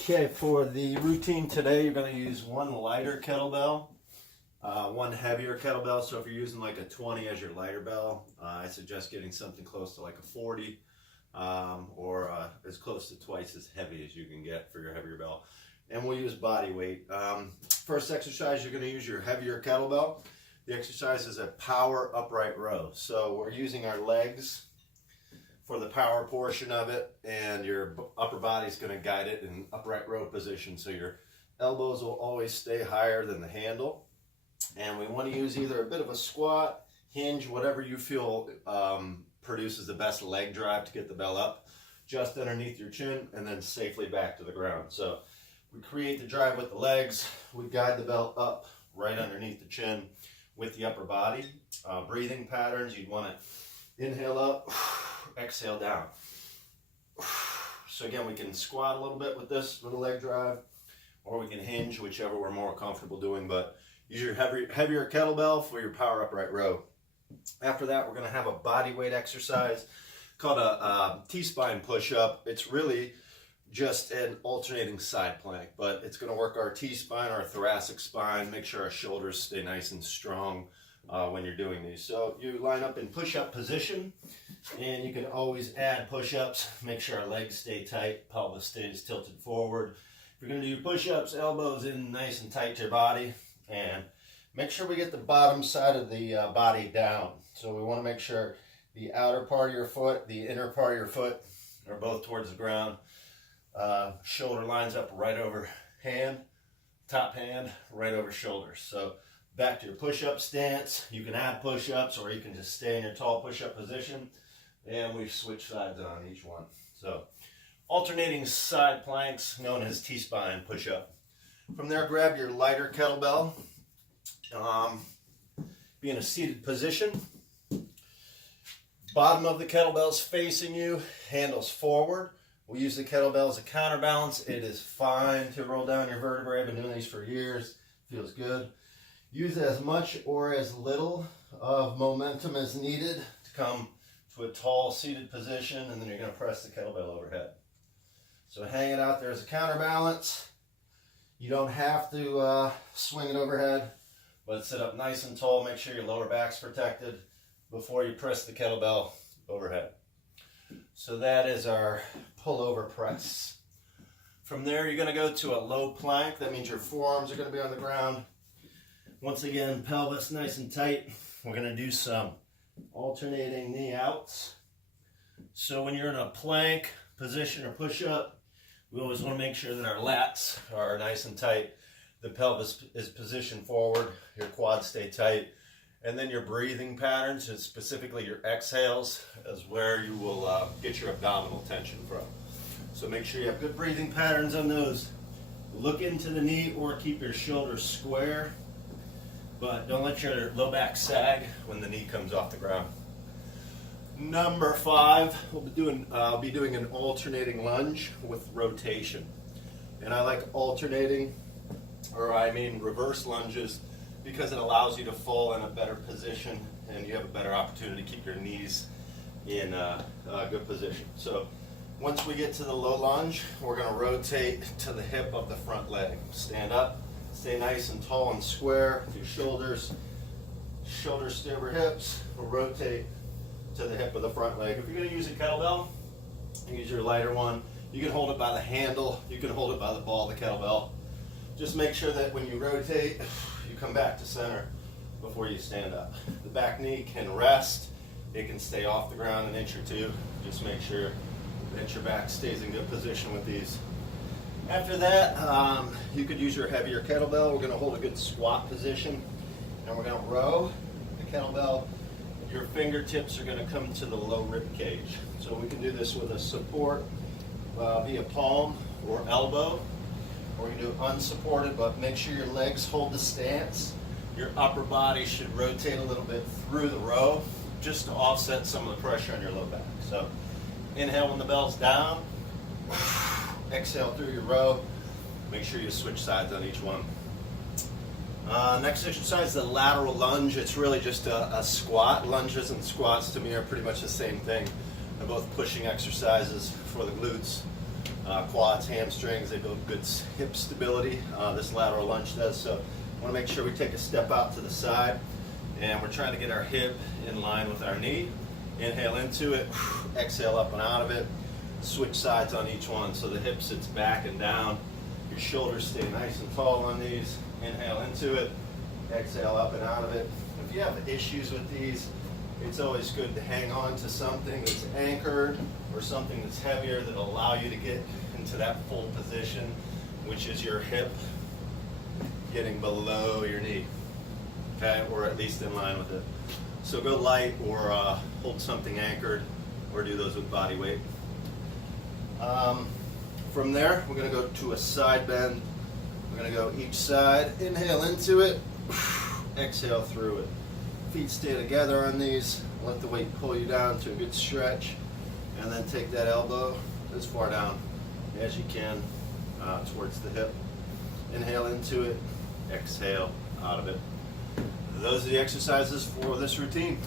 Okay, for the routine today, you're going to use one lighter kettlebell, one heavier kettlebell. So if you're using like a 20 as your lighter bell, I suggest getting something close to like a 40 or as close to twice as heavy as you can get for your heavier bell. And we'll use body weight. First exercise, you're going to use your heavier kettlebell. The exercise is a power upright row. So we're using our legs for the power portion of it, and your upper body is going to guide it in upright row position. So your elbows will always stay higher than the handle. And we want to use either a bit of a squat, hinge, whatever you feel produces the best leg drive to get the bell up, just underneath your chin, and then safely back to the ground. So we create the drive with the legs, we guide the bell up right underneath the chin with the upper body. Breathing patterns, you'd want to inhale up, exhale down. So again, we can squat a little bit with this little leg drive, or we can hinge, whichever we're more comfortable doing, but use your heavier kettlebell for your power upright row. After that, we're going to have a body weight exercise called a T-spine push-up. It's really just an alternating side plank, but it's going to work our T-spine, our thoracic spine, make sure our shoulders stay nice and strong when you're doing these. So you line up in push-up position, and you can always add push-ups. Make sure our legs stay tight, pelvis stays tilted forward. If you're going to do push-ups, elbows in nice and tight to your body, and make sure we get the bottom side of the body down. So we want to make sure the outer part of your foot, the inner part of your foot are both towards the ground. Shoulder lines up right over hand, top hand right over shoulders. So back to your push-up stance. You can add push-ups, or you can just stay in your tall push-up position, and we switch sides on each one. So alternating side planks, known as T-spine push-up. From there, grab your lighter kettlebell. Be in a seated position. Bottom of the kettlebell is facing you, handles forward. We use the kettlebell as a counterbalance. It is fine to roll down your vertebrae. I've been doing these for years. Feels good. Use as much or as little of momentum as needed to come to a tall seated position, and then you're going to press the kettlebell overhead. So hang it out there as a counterbalance. You don't have to swing it overhead, but sit up nice and tall. Make sure your lower back's protected before you press the kettlebell overhead. So that is our pullover press. From there, you're going to go to a low plank. That means your forearms are going to be on the ground. Once again, pelvis nice and tight. We're going to do some alternating knee outs. So when you're in a plank position or push-up, we always want to make sure that our lats are nice and tight. The pelvis is positioned forward, your quads stay tight, and then your breathing patterns, and specifically your exhales, is where you will get your abdominal tension from. So make sure you have good breathing patterns on those. Look into the knee or keep your shoulders square, but don't let your low back sag when the knee comes off the ground. Number 5, I'll be doing an alternating lunge with rotation. And I like alternating, or I mean reverse lunges, because it allows you to fall in a better position and you have a better opportunity to keep your knees in a good position. So once we get to the low lunge, we're going to rotate to the hip of the front leg. Stand up, stay nice and tall and square. Your shoulders stay over hips. We'll rotate to the hip of the front leg. If you're going to use a kettlebell, use your lighter one. You can hold it by the handle. You can hold it by the ball of the kettlebell. Just make sure that when you rotate, you come back to center before you stand up. The back knee can rest. It can stay off the ground an inch or two. Just make sure that your back stays in good position with these. After that, you could use your heavier kettlebell. We're going to hold a good squat position, and we're going to row the kettlebell. Your fingertips are going to come to the low rib cage. So we can do this with a support via palm or elbow, or you can do it unsupported, but make sure your legs hold the stance. Your upper body should rotate a little bit through the row just to offset some of the pressure on your low back. So inhale when the bell's down, exhale through your row. Make sure you switch sides on each one. Next exercise is the lateral lunge. It's really just a squat. Lunges and squats to me are pretty much the same thing. They're both pushing exercises for the glutes. quads, hamstrings, they build good hip stability. This lateral lunge does. So I want to make sure we take a step out to the side, and we're trying to get our hip in line with our knee. Inhale into it, exhale up and out of it. Switch sides on each one, so the hip sits back and down. Your shoulders stay nice and tall on these. Inhale into it, exhale up and out of it. If you have issues with these, it's always good to hang on to something that's anchored or something that's heavier that'll allow you to get into that full position, which is your hip getting below your knee, okay, or at least in line with it. So go light, or hold something anchored, or do those with body weight. From there, we're going to go to a side bend. We're going to go each side. Inhale into it, exhale through it. Feet stay together on these. Let the weight pull you down to a good stretch, and then take that elbow as far down as you can towards the hip. Inhale into it, exhale out of it. Those are the exercises for this routine.